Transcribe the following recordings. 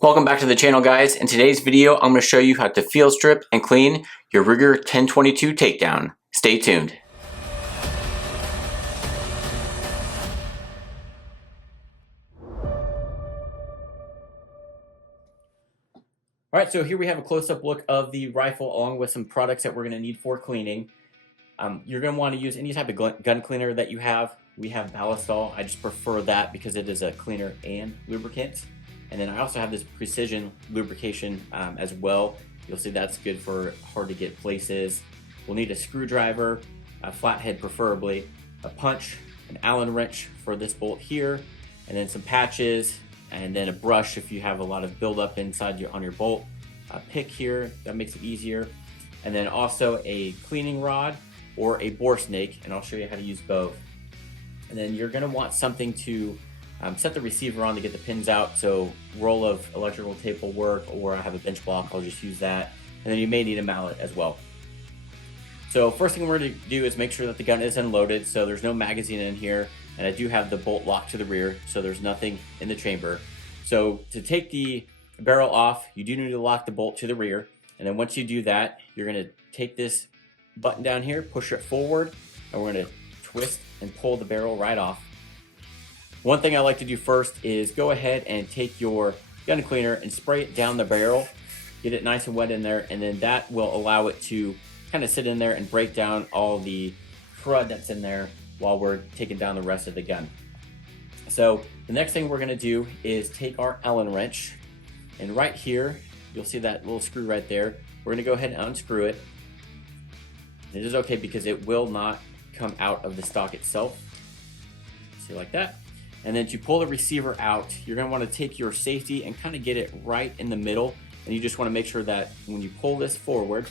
Welcome back to the channel, guys. In today's video, I'm going to show you how to field strip and clean your Ruger 1022 Takedown. Stay tuned. Alright, so here we have a close-up look of the rifle along with some products that we're going to need for cleaning. You're going to want to use any type of gun cleaner that you have. We have Ballistol. I just prefer that because it is a cleaner and lubricant. And then I also have this precision lubrication as well. You'll see that's good for hard to get places. We'll need a screwdriver, a flathead preferably, a punch, an Allen wrench for this bolt here, and then some patches, and then a brush if you have a lot of buildup inside on your bolt. A pick here, that makes it easier. And then also a cleaning rod or a bore snake, and I'll show you how to use both. And then you're gonna want something to set the receiver on to get the pins out, so roll of electrical tape will work, or I have a bench block, I'll just use that. And then you may need a mallet as well. So first thing we're going to do is make sure that the gun is unloaded, so there's no magazine in here, and I do have the bolt locked to the rear, so there's nothing in the chamber. So to take the barrel off, you do need to lock the bolt to the rear, and then once you do that, you're going to take this button down here, push it forward, and we're going to twist and pull the barrel right off. One thing I like to do first is go ahead and take your gun cleaner and spray it down the barrel, get it nice and wet in there, and then that will allow it to kind of sit in there and break down all the crud that's in there while we're taking down the rest of the gun. So the next thing we're going to do is take our Allen wrench, and right here you'll see that little screw right there. We're going to go ahead and unscrew it. It is okay because it will not come out of the stock itself. See, like that. And then to pull the receiver out, you're going to want to take your safety and kind of get it right in the middle, and you just want to make sure that when you pull this forward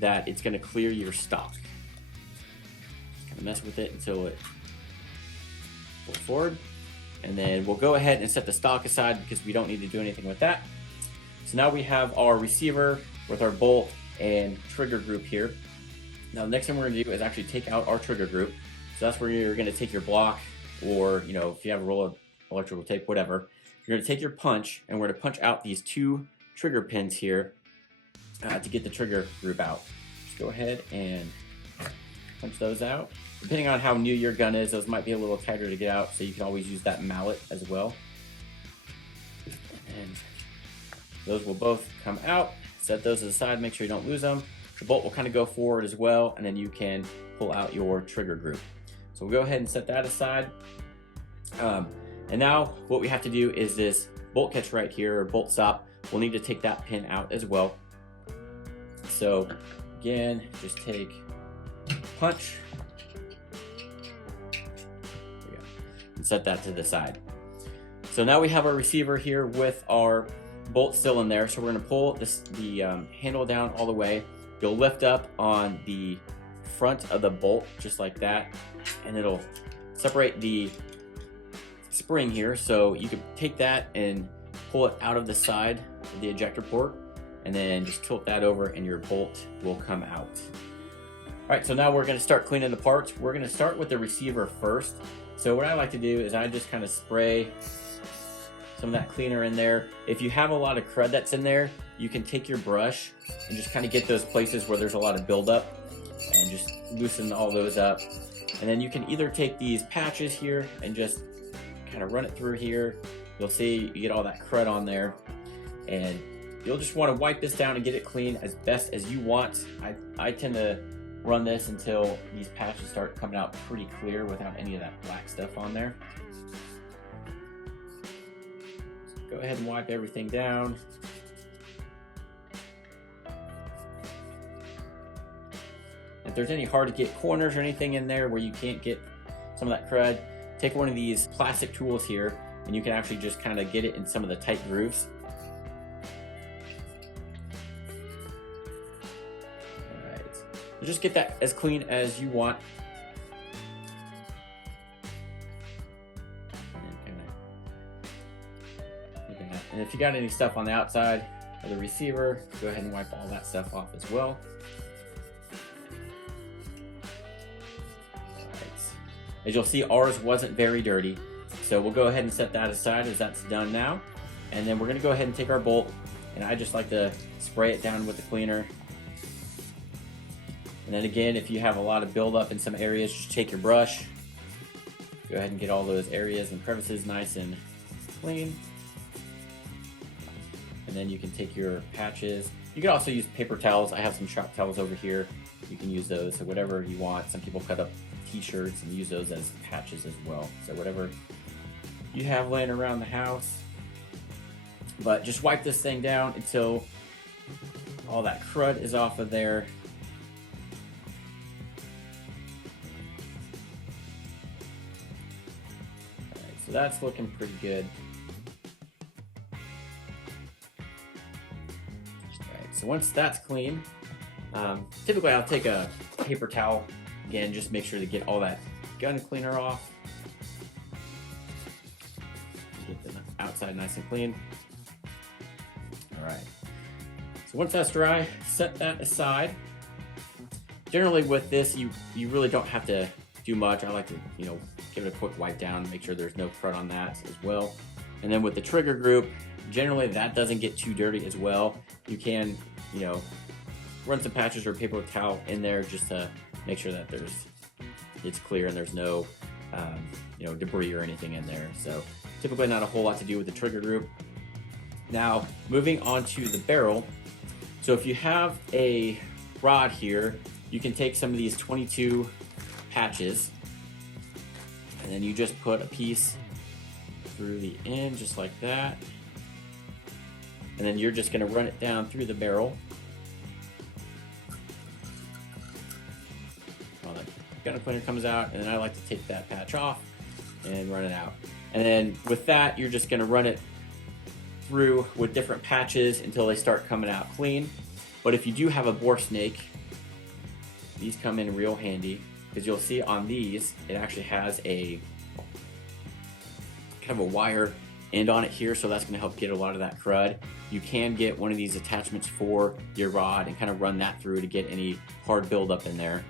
that it's going to clear your stock. Just kind of mess with it until it pulls forward, and then we'll go ahead and set the stock aside because we don't need to do anything with that. So now we have our receiver with our bolt and trigger group here. Now the next thing we're going to do is actually take out our trigger group. So that's where you're going to take your block, or if you have a roll of electrical tape, whatever, you're going to take your punch, and we're going to punch out these two trigger pins here to get the trigger group out. Just go ahead and punch those out. Depending on how new your gun is, those might be a little tighter to get out, so you can always use that mallet as well. And those will both come out. Set those aside, make sure you don't lose them. The bolt will kind of go forward as well, and then you can pull out your trigger group. So we'll go ahead and set that aside. And now what we have to do is this bolt catch right here, or bolt stop. We'll need to take that pin out as well. So again, just take punch, there we go, and set that to the side. So now we have our receiver here with our bolt still in there. So we're going to pull the handle down all the way. You'll lift up on the front of the bolt just like that, and it'll separate the spring here, so you can take that and pull it out of the side of the ejector port, and then just tilt that over and your bolt will come out. Alright, so now we're going to start cleaning the parts. We're going to start with the receiver first. So what I like to do is I just kind of spray some of that cleaner in there. If you have a lot of crud that's in there, you can take your brush and just kind of get those places where there's a lot of buildup and just loosen all those up. And then you can either take these patches here and just kind of run it through here. You'll see you get all that crud on there, and you'll just want to wipe this down and get it clean as best as you want. I tend to run this until these patches start coming out pretty clear without any of that black stuff on there. So go ahead and wipe everything down. If there's any hard to get corners or anything in there where you can't get some of that crud, take one of these plastic tools here, and you can actually just kind of get it in some of the tight grooves. Alright, so just get that as clean as you want. And if you got any stuff on the outside of the receiver, go ahead and wipe all that stuff off as well. As you'll see, ours wasn't very dirty, so we'll go ahead and set that aside as that's done now. And then we're gonna go ahead and take our bolt, and I just like to spray it down with the cleaner. And then again, if you have a lot of buildup in some areas, just take your brush, go ahead and get all those areas and crevices nice and clean. And then you can take your patches. You can also use paper towels. I have some shop towels over here. You can use those, so whatever you want. Some people cut up t-shirts and use those as patches as well. So whatever you have laying around the house. But just wipe this thing down until all that crud is off of there. All right, so that's looking pretty good. So once that's clean, typically I'll take a paper towel, again, just make sure to get all that gun cleaner off. Get the outside nice and clean. All right, so once that's dry, set that aside. Generally with this, you really don't have to do much. I like to, give it a quick wipe down, make sure there's no crud on that as well. And then with the trigger group, generally that doesn't get too dirty as well. You can, run some patches or paper towel in there just to make sure that it's clear and there's no, debris or anything in there. So typically not a whole lot to do with the trigger group. Now, moving on to the barrel. So if you have a rod here, you can take some of these 22 patches and then you just put a piece through the end just like that. And then you're just going to run it down through the barrel. All that gun cleaner comes out, and then I like to take that patch off and run it out. And then with that, you're just going to run it through with different patches until they start coming out clean. But if you do have a bore snake, these come in real handy, because you'll see on these, it actually has a kind of a wire end on it here, so that's going to help get a lot of that crud. You can get one of these attachments for your rod and kind of run that through to get any hard buildup in there.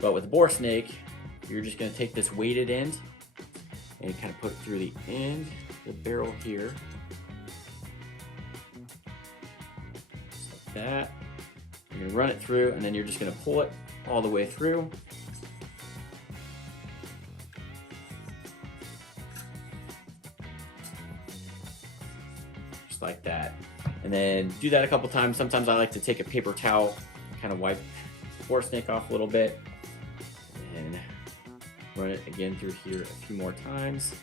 But with a bore snake, you're just going to take this weighted end and kind of put it through the end of the barrel here. Just like that. You're going to run it through, and then you're just going to pull it all the way through. Like that, and then do that a couple times. Sometimes I like to take a paper towel, kind of wipe the bore snake off a little bit, and run it again through here a few more times.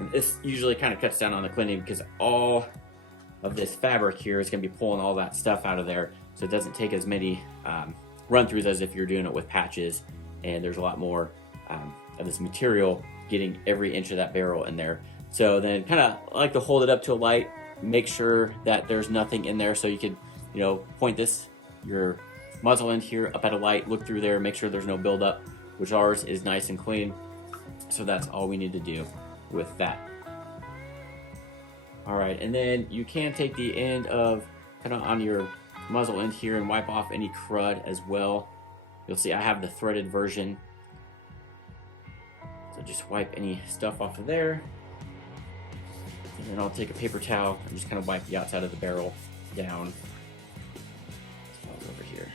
And this usually kind of cuts down on the cleaning because all of this fabric here is going to be pulling all that stuff out of there, so it doesn't take as many run-throughs as if you're doing it with patches, and there's a lot more of this material getting every inch of that barrel in there. So then kind of like to hold it up to a light, make sure that there's nothing in there, so you could point your muzzle end here up at a light, look through there, make sure there's no buildup, which ours is nice and clean. So that's all we need to do with that. All right, and then you can take the end of kind of on your muzzle end here and wipe off any crud as well. You'll see I have the threaded version, so just wipe any stuff off of there, and then I'll take a paper towel and just kind of wipe the outside of the barrel down over here.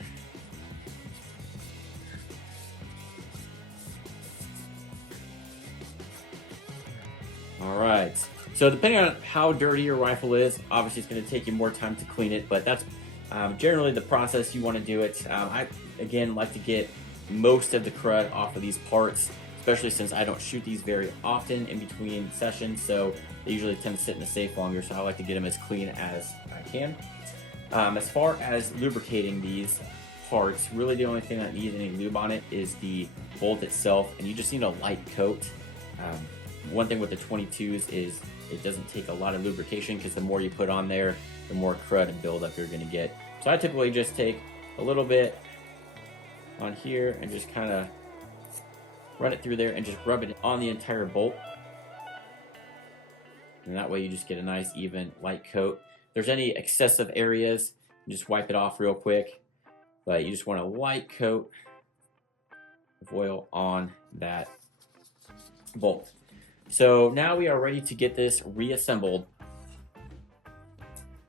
All right, so depending on how dirty your rifle is, obviously it's going to take you more time to clean it, but that's generally the process you want to do it. I, again, like to get most of the crud off of these parts, especially since I don't shoot these very often in between sessions, so they usually tend to sit in the safe longer, so I like to get them as clean as I can. As far as lubricating these parts, really the only thing that needs any lube on it is the bolt itself, and you just need a light coat. One thing with the 22s is it doesn't take a lot of lubrication, because the more you put on there, the more crud and buildup you're going to get. So I typically just take a little bit on here and just kind of run it through there and just rub it on the entire bolt. And that way you just get a nice even light coat. If there's any excessive areas, just wipe it off real quick. but you just want a light coat of oil on that bolt. So now we are ready to get this reassembled.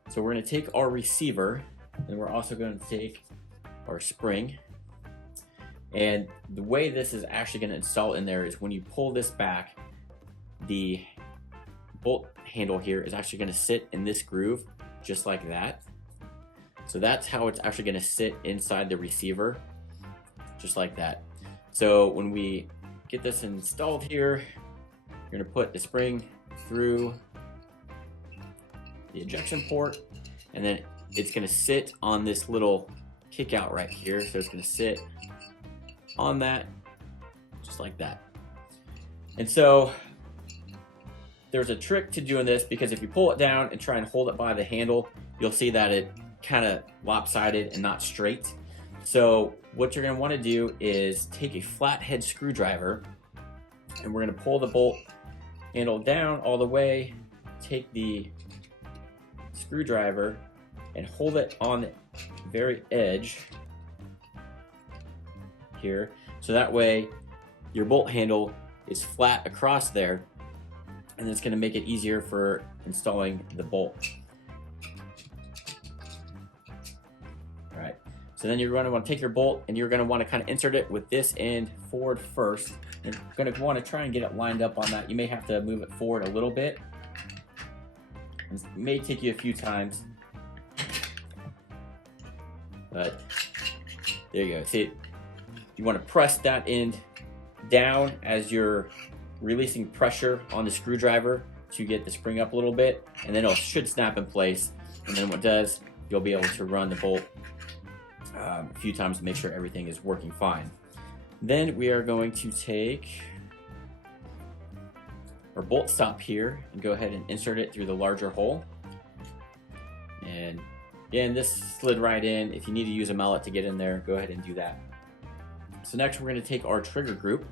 So we're going to take our receiver, and we're also going to take our spring. And the way this is actually going to install in there is when you pull this back, the bolt handle here is actually going to sit in this groove just like that. So that's how it's actually going to sit inside the receiver, just like that. So when we get this installed here, you're going to put the spring through the ejection port, and then it's going to sit on this little kick out right here. So it's going to sit on that just like that. And so there's a trick to doing this, because if you pull it down and try and hold it by the handle, you'll see that it kind of lopsided and not straight. So what you're going to want to do is take a flathead screwdriver, and we're going to pull the bolt handle down all the way, take the screwdriver and hold it on the very edge here, so that way your bolt handle is flat across there, and it's going to make it easier for installing the bolt. All right, so then you're going to want to take your bolt, and you're going to want to kind of insert it with this end forward first. You're going to want to try and get it lined up on that. You may have to move it forward a little bit. It may take you a few times, but there you go. See, you want to press that end down as you're releasing pressure on the screwdriver to get the spring up a little bit, and then it should snap in place. And then what it does, you'll be able to run the bolt a few times to make sure everything is working fine. Then we are going to take our bolt stop here and go ahead and insert it through the larger hole. And again, this slid right in. If you need to use a mallet to get in there, go ahead and do that. So next we're going to take our trigger group,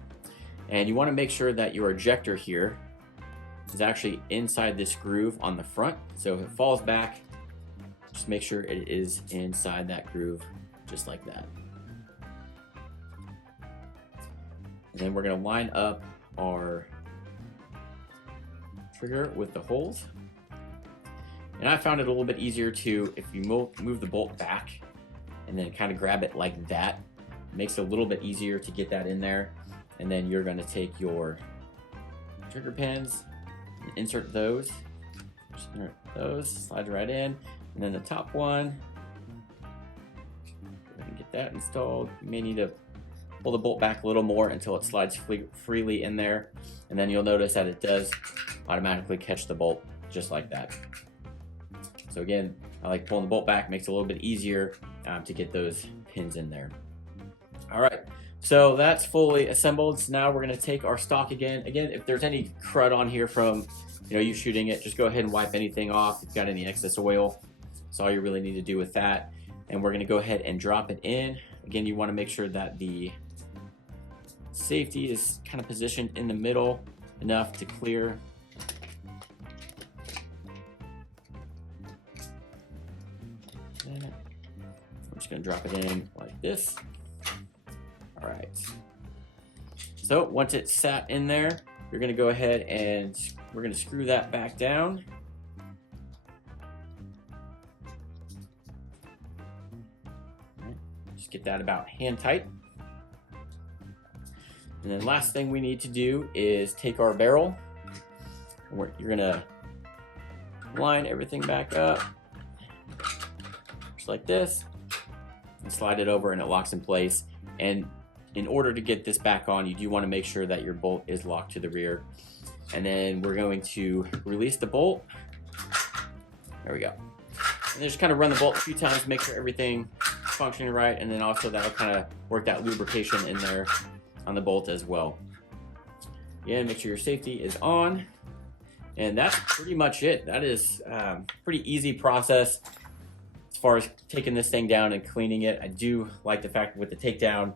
and you want to make sure that your ejector here is actually inside this groove on the front. So if it falls back, just make sure it is inside that groove, just like that. And then we're going to line up our trigger with the holes. And I found it a little bit easier to, if you move the bolt back and then kind of grab it like that, it makes it a little bit easier to get that in there. And then you're going to take your trigger pins and insert those. Just insert those, slide right in. And then the top one, go ahead and get that installed. You may need to pull the bolt back a little more until it slides freely in there. And then you'll notice that it does automatically catch the bolt just like that. So again, I like pulling the bolt back, makes it a little bit easier to get those pins in there. All right, so that's fully assembled. So now we're gonna take our stock again. Again, if there's any crud on here from you shooting it, just go ahead and wipe anything off. If you've got any excess oil, that's all you really need to do with that. And we're gonna go ahead and drop it in. Again, you wanna make sure that the safety is kind of positioned in the middle enough to clear. I'm just going to drop it in like this. All right. So once it's sat in there, you're going to go ahead and we're going to screw that back down. Just get that about hand tight. And then last thing we need to do is take our barrel. You're going to line everything back up just like this and slide it over, and it locks in place. And in order to get this back on, you do want to make sure that your bolt is locked to the rear. And then we're going to release the bolt. There we go. And just kind of run the bolt a few times, make sure everything is functioning right, and then also that'll kind of work that lubrication in there on the bolt as well. Again, make sure your safety is on. And that's pretty much it. That is a pretty easy process as far as taking this thing down and cleaning it. I do like the fact with the takedown,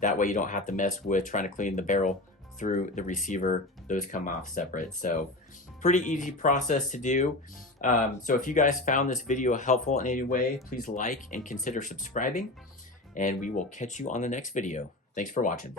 that way you don't have to mess with trying to clean the barrel through the receiver. Those come off separate. So pretty easy process to do. So if you guys found this video helpful in any way, please like and consider subscribing. and we will catch you on the next video. Thanks for watching.